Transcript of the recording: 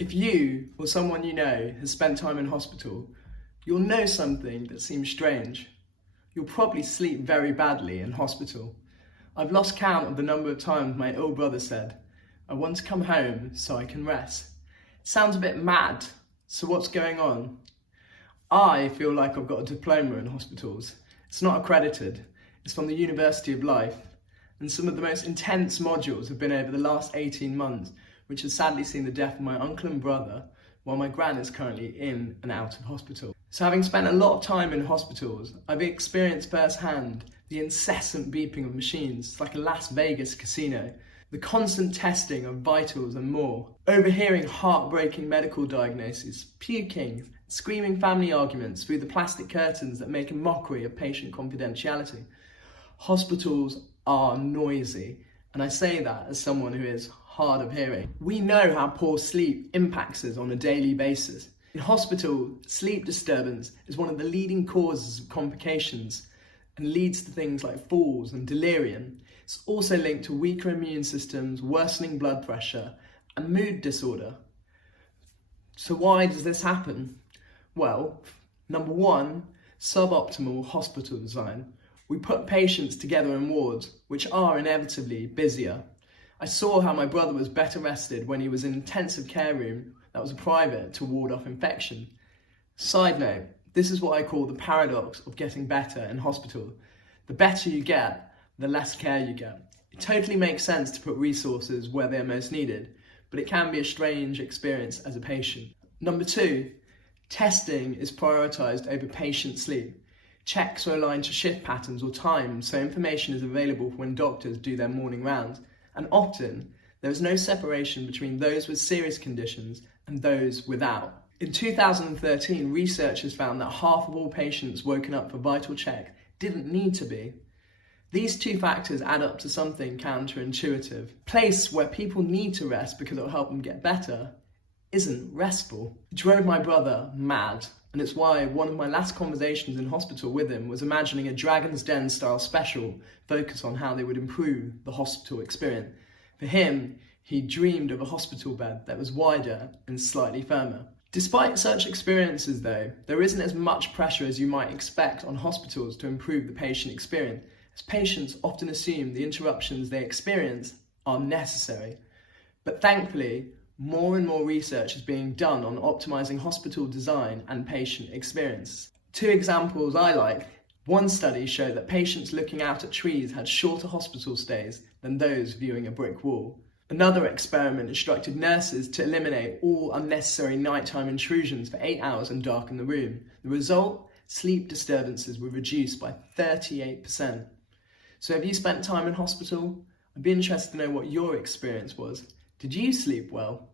If you or someone you know has spent time in hospital, you'll know something that seems strange. You'll probably sleep very badly in hospital. I've lost count of the number of times my ill brother said, "I want to come home so I can rest." It sounds a bit mad, so what's going on? I feel like I've got a diploma in hospitals. It's not accredited, it's from the University of Life, and some of the most intense modules have been over the last 18 months, which has sadly seen the death of my uncle and brother, while my gran is currently in and out of hospital. So having spent a lot of time in hospitals, I've experienced firsthand the incessant beeping of machines. It's like a Las Vegas casino. The constant testing of vitals and more. Overhearing heartbreaking medical diagnoses, puking, screaming family arguments through the plastic curtains that make a mockery of patient confidentiality. Hospitals are noisy, and I say that as someone who is hard of hearing. We know how poor sleep impacts us on a daily basis. In hospital, sleep disturbance is one of the leading causes of complications and leads to things like falls and delirium. It's also linked to weaker immune systems, worsening blood pressure, and mood disorder. So why does this happen? Well, number one, suboptimal hospital design. We put patients together in wards, which are inevitably busier. I saw how my brother was better rested when he was in an intensive care room that was private to ward off infection. Side note, this is what I call the paradox of getting better in hospital. The better you get, the less care you get. It totally makes sense to put resources where they're most needed, but it can be a strange experience as a patient. Number two, testing is prioritised over patient sleep. Checks are aligned to shift patterns or times, so information is available for when doctors do their morning rounds. And often, there is no separation between those with serious conditions and those without. In 2013, researchers found that half of all patients woken up for vital check didn't need to be. These two factors add up to something counterintuitive. A place where people need to rest because it will help them get better isn't restful. It drove my brother mad, and it's why one of my last conversations in hospital with him was imagining a Dragon's Den style special focused on how they would improve the hospital experience. For him, he dreamed of a hospital bed that was wider and slightly firmer. Despite such experiences though, there isn't as much pressure as you might expect on hospitals to improve the patient experience, as patients often assume the interruptions they experience are necessary. But thankfully, more and more research is being done on optimising hospital design and patient experience. Two examples I like. One study showed that patients looking out at trees had shorter hospital stays than those viewing a brick wall. Another experiment instructed nurses to eliminate all unnecessary nighttime intrusions for 8 hours and darken the room. The result? Sleep disturbances were reduced by 38%. So have you spent time in hospital? I'd be interested to know what your experience was. Did you sleep well?